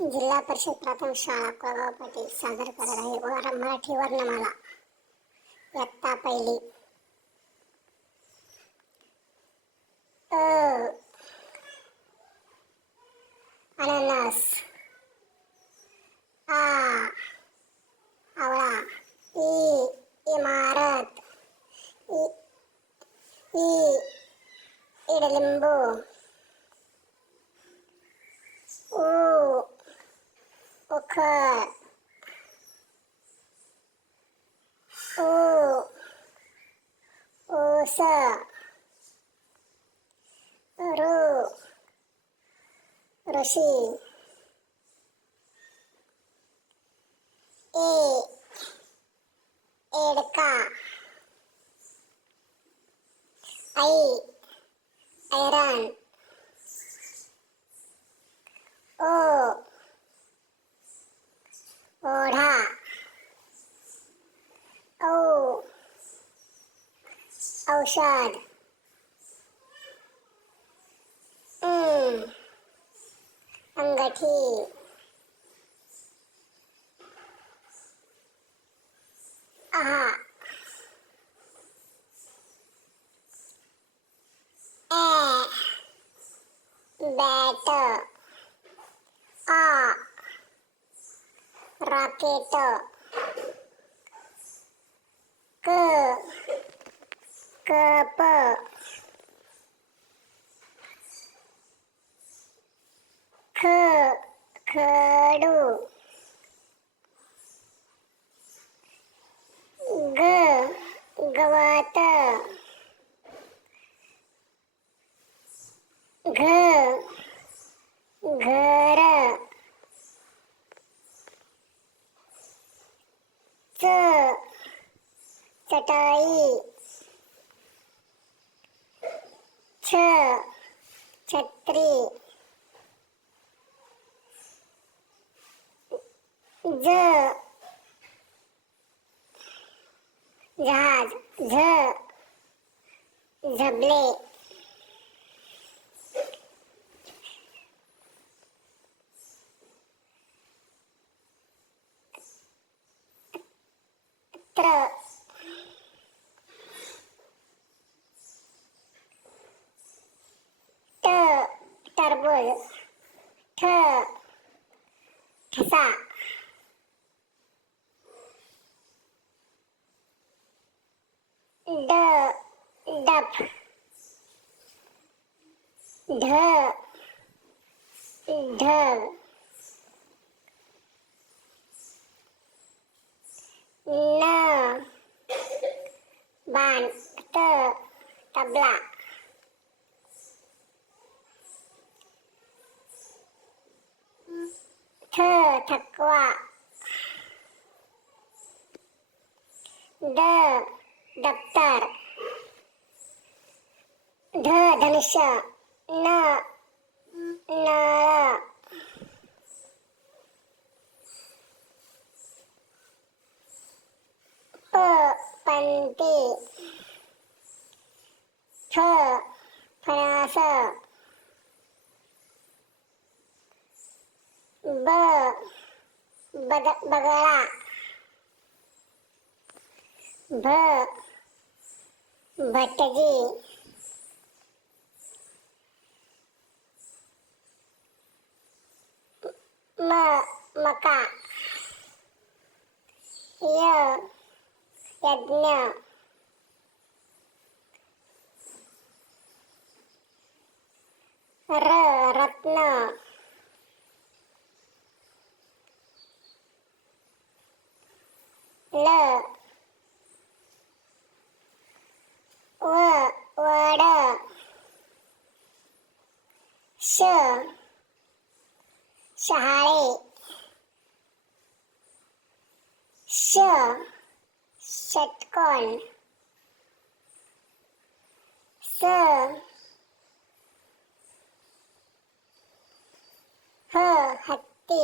जिल्हा परिषद प्राथमिक शाळा कोळगाव पाटील सादर करत आहे मराठी वर्णमाला इयत्ता पहिली. अ अननस. आ आवळा. इमारत. इडलिंबू. उखळ. ऊस. ऋषी. एडका. ऐरण. ओढा. औषध. अंगठी. आहा. बॅट. रॉकेट. कप. खडू. गवत. घर. चटाई. छत्री. जहाज. झबले. टरबूज. ठसा. डफ. ढग. बाण. तबला. थकवा. दप्तर. धनुष्य. नळ. पणती. फणस. बगळा. भटजी. मका. यज्ञ. रत्न. वड. शहाळे. षटकोन. हत्ती.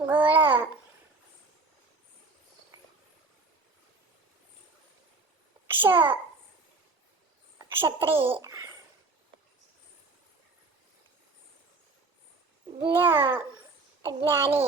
गोळ. क्षत्री. ज्ञानी